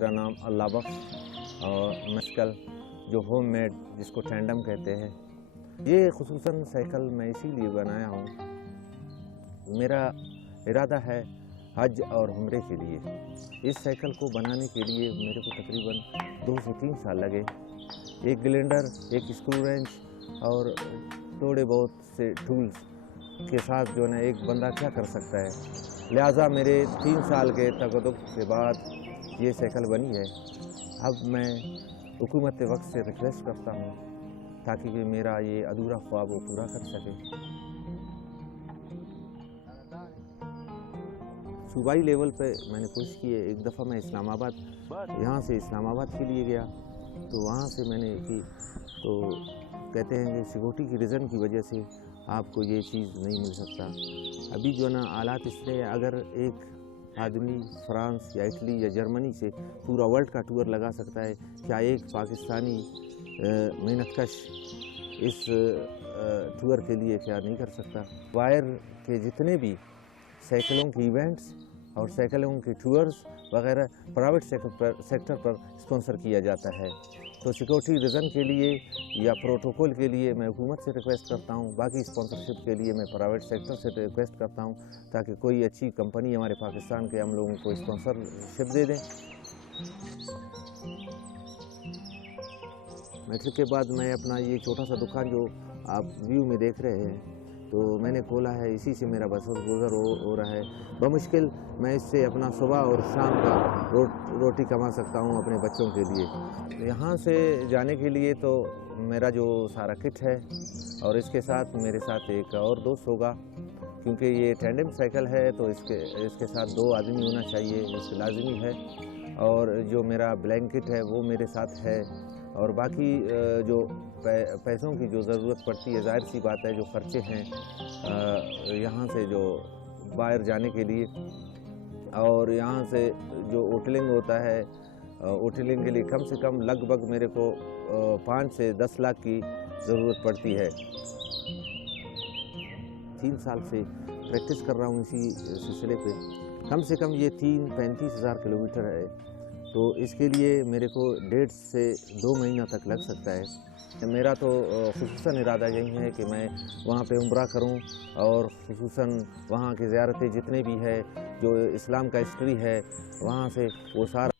میرا نام اللہ بخش اور مسکل جو ہوم میڈ جس کو ٹینڈم کہتے ہیں، یہ خصوصاً سائیکل میں اسی لیے بنایا ہوں۔ میرا ارادہ ہے حج اور عمرے کے لیے۔ اس سائیکل کو بنانے کے لیے میرے کو تقریباً 2 سے 3 سال لگے۔ ایک گلینڈر، ایک اسکرو رینچ اور تھوڑے بہت سے ٹولز کے ساتھ جو ہے نا ایک بندہ کیا کر سکتا ہے۔ لہٰذا میرے 3 سال کے تقدم کے بعد یہ سائیکل بنی ہے۔ اب میں حکومت وقت سے ریکویسٹ کرتا ہوں تاکہ کہ میرا یہ ادھورا خواب وہ پورا کر سکے۔ صوبائی لیول پہ میں نے کوشش کی ہے۔ ایک دفعہ میں اسلام آباد، یہاں سے اسلام آباد کے لیے گیا تو وہاں سے میں نے کی تو کہتے ہیں کہ سیکورٹی کی ریزن کی وجہ سے آپ کو یہ چیز نہیں مل سکتا۔ ابھی جو ہے نا حالات اس طرح اگر ایک آدمی فرانس یا اٹلی یا جرمنی سے پورا ورلڈ کا ٹور لگا سکتا ہے، کیا ایک پاکستانی محنت کش اس ٹور کے لیے کیا نہیں کر سکتا؟ وائر کے جتنے بھی سائیکلوں کی ایونٹس اور سائیکلوں کے ٹورز وغیرہ پرائیویٹ سیکٹر پر اسپانسر کیا جاتا ہے۔ تو سیکورٹی ریزن کے لیے یا پروٹوکول کے لیے میں حکومت سے ریکویسٹ کرتا ہوں، باقی اسپانسرشپ کے لیے میں پرائیویٹ سیکٹر سے ریکویسٹ کرتا ہوں تاکہ کوئی اچھی کمپنی ہمارے پاکستان کے ہم لوگوں کو اسپانسرشپ دے دیں۔ میٹرک کے بعد میں اپنا یہ چھوٹا سا دکان جو آپ ویو میں دیکھ رہے ہیں تو میں نے کھولا ہے، اسی سے میرا بسر گزر ہو رہا ہے۔ بمشکل میں اس سے اپنا صبح اور شام کا روٹی کما سکتا ہوں اپنے بچوں کے لیے۔ یہاں سے جانے کے لیے تو میرا جو سارا کٹ ہے اور اس کے ساتھ میرے ساتھ ایک اور دوست ہوگا، کیونکہ یہ ٹینڈم سائیکل ہے تو اس کے ساتھ 2 آدمی ہونا چاہیے، اس لازمی ہے۔ اور جو میرا بلینکٹ ہے وہ میرے ساتھ ہے، اور باقی جو پیسوں کی جو ضرورت پڑتی ہے، ظاہر سی بات ہے جو خرچے ہیں یہاں سے جو باہر جانے کے لیے، اور یہاں سے جو ہوٹلنگ ہوتا ہے، ہوٹلنگ کے لیے کم سے کم لگ بھگ میرے کو 5 سے 10 لاکھ کی ضرورت پڑتی ہے۔ 3 سال سے پریکٹس کر رہا ہوں اسی سلسلے پہ۔ کم سے کم یہ 35 ہزار کلومیٹر ہے، تو اس کے لیے میرے کو 1.5 سے 2 مہینہ تک لگ سکتا ہے۔ میرا تو خصوصاً ارادہ یہی ہے کہ میں وہاں پہ عمرہ کروں، اور خصوصاً وہاں کی زیارتیں جتنے بھی ہے جو اسلام کا ہسٹری ہے وہاں سے وہ سارا